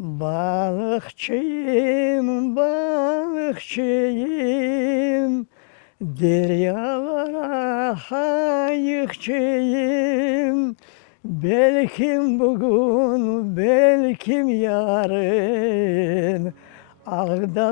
Balıkçıyım, balıkçıyım, deryalara hayıkçıyım. Belkim bugün, belkim yarın, Ağdağlar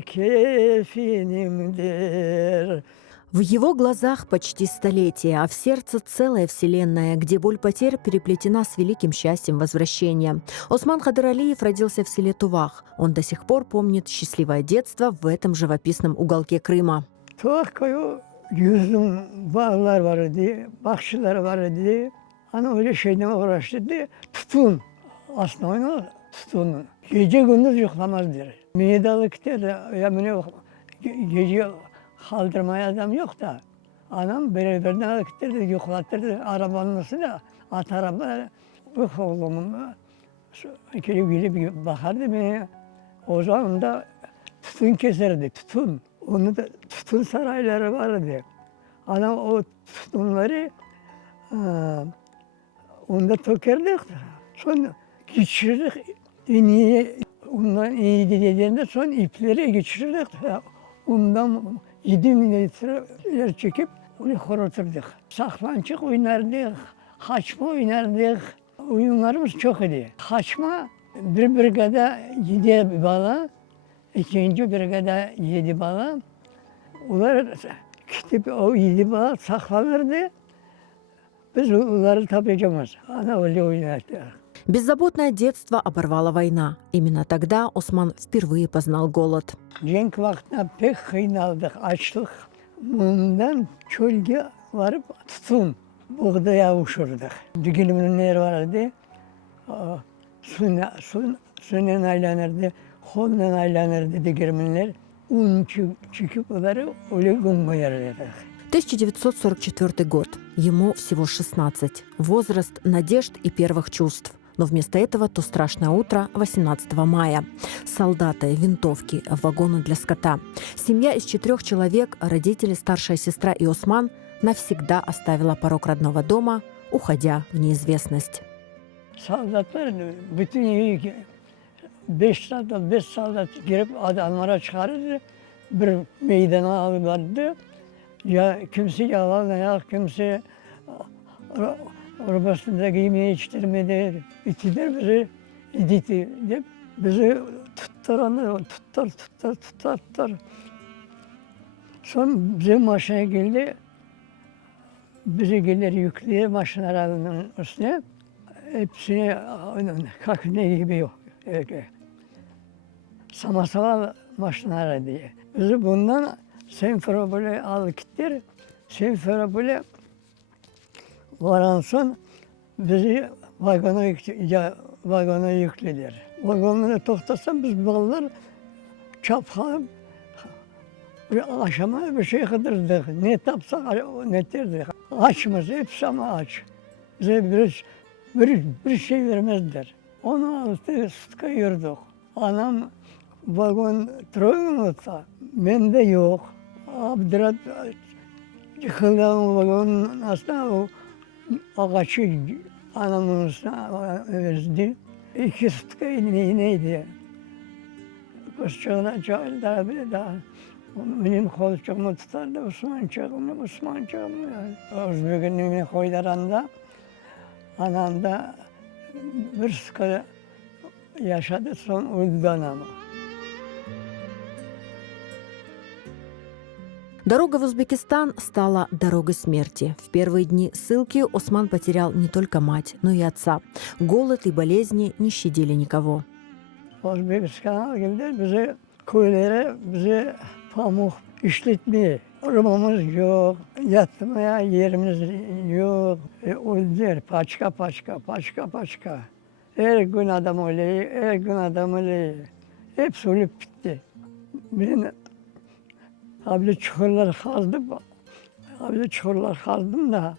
kefinimdir. В его глазах почти столетие, а в сердце целая вселенная, где боль потерь переплетена с великим счастьем возвращения. Осман Хадыралиев родился в селе Тувах. Он до сих пор помнит счастливое детство в этом живописном уголке Крыма. Tuhaf koyu yüzüm bağlar vardı, bakışlar vardı. Hani öyle şeyden uğraştı. Tutun. Aslında onu tutun. Gece gündüz yoklamazdır. Midelik der, ya bunu gece kaldırmaya adam yok da. Anam beraberden alıktırdı, yoklattırdı. Arabanın üstüne at araba. Uf oğlumun. İkili gülüp bakardı beni. O zaman da tutun keserdi, tutun. Onu da tutun sarayları vardı. Ana o tutunları onda tökerdik. Sonra geçirdik. İğneyi, ondan iyi dediğinde son ipleri geçirdik. Ondan 7 mililitreler çekip onu horoturduk. Saklançık oynardık, haçma oynardık. Oyunlarımız çok idi. Haçma bir brigada 7 bala, ikinci brigada 7 bala. Onlar gidip o 7 bala saklanırdı. Biz onları tapacağımız. Ana öyle oynardık. Беззаботное детство оборвала война. Именно тогда Осман впервые познал голод. Cenk vaktine pek kıynaldık, açlık. Bundan çölge varıp tutun, buğdaya uçurduk. Digiliminler vardı, suyla aylanırdı, kolla aylanırdı digiliminler. Un çıkıp onları öyle gün koyardık. 1944 год. Ему всего 16. Возраст надежд и первых чувств. Но вместо этого то страшное утро 18 мая. Солдаты, винтовки, вагоны для скота. Семья из 4 человек, родители, старшая сестра и Осман навсегда оставила порог родного дома, уходя в неизвестность. Soldatlar bütün yeri 5 soldat girip adamlara çıkarırdı. Bir meydana alırlardı. Ya kimse yalan ya kimse arabasında giymeyi içtirmedi. İtiler bizi iditi deyip bizi tuttar. Son bize maşına geldi. Bizi gelir yükleye maşinalarının üstüne. Hepsini kakne gibi yok. Samasaval maşinaları diye. Bizi bundan Senferopol'e aldı gittiler. Senferopol'e varan son bizi vagona yüklediler. Vagonlara toktasam biz ballar çapkalıp aşama bir şey kıdırdık. Ne tapsak ne derdik. Açmaz, hepsi ama aç. Bize bir şey vermezler. Onu aldı, sütka yürüdük. Anam vagon troyunlukta, bende yok. Abdürat yıkılan vagonun aslında o ağaçı anamın üstüne verdi. 2 sütka neydi? Kızcağına cahilde bile daha. Benim kolçağımı tutardı, Osman çağımı. Özbek'in koylarında, anam da bir sütka yaşadı, son öldü anamı. Дорога в Узбекистан стала дорогой смерти. В первые дни ссылки Осман потерял не только мать, но и отца. Голод и болезни не щадили никого. Özbekistan'a geldiler, bize köylere, bize pamuk işletmeye. Arabamız yok, yatmaya yerimiz yok. Öldüler paçka. Her gün adam öyle. Hepsi ölüp bitti. Ben çukurlar kazdım da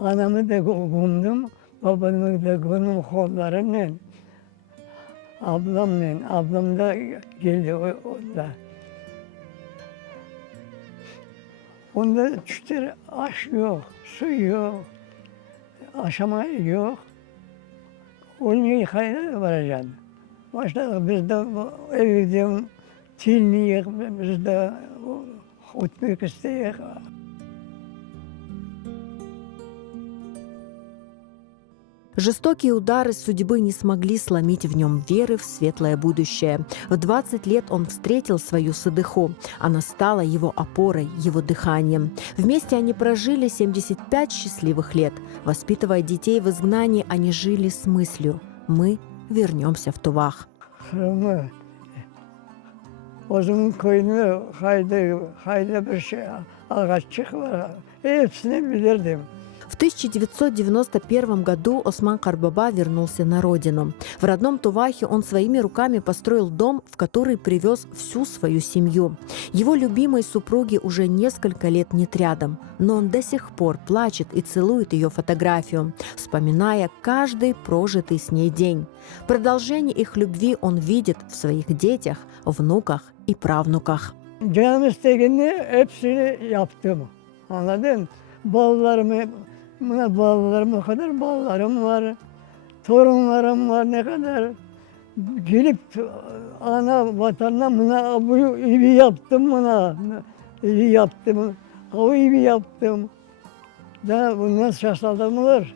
anamı da gömdüm, babamı da gömdüm kollarımla. Ablam da geldi onda. Onda çıtır aş yok, su yok, aşama yok. Olmuyor kayda varacaksın. Başta biz de evde tilniyiz, biz de utmak isteyiz. Жестокие удары судьбы не смогли сломить в нем веры в светлое будущее. В 20 лет он встретил свою Сыдыху. Она стала его опорой, его дыханием. Вместе они прожили 75 счастливых лет. Воспитывая детей в изгнании, они жили с мыслью: мы вернемся в Тувах. Kırımı, o zaman koyunu hayda bir şey, ağaççık var. Hepsini bilirdim. В 1991 году Осман Карбаба вернулся на родину. В родном Тувахе он своими руками построил дом, в который привез всю свою семью. Его любимой супруги уже несколько лет нет рядом, но он до сих пор плачет и целует ее фотографию, вспоминая каждый прожитый с ней день. Продолжение их любви он видит в своих детях, внуках и правнуках. Canım istediğini hepsini yaptım. Anladın? Ballarım o kadar ballarım var. Torunlarım var ne kadar. Gelip ana vatanına buna bu iyi yaptım buna. İyi yaptım. O iyi yaptım. Da bundan şaşırdım olur.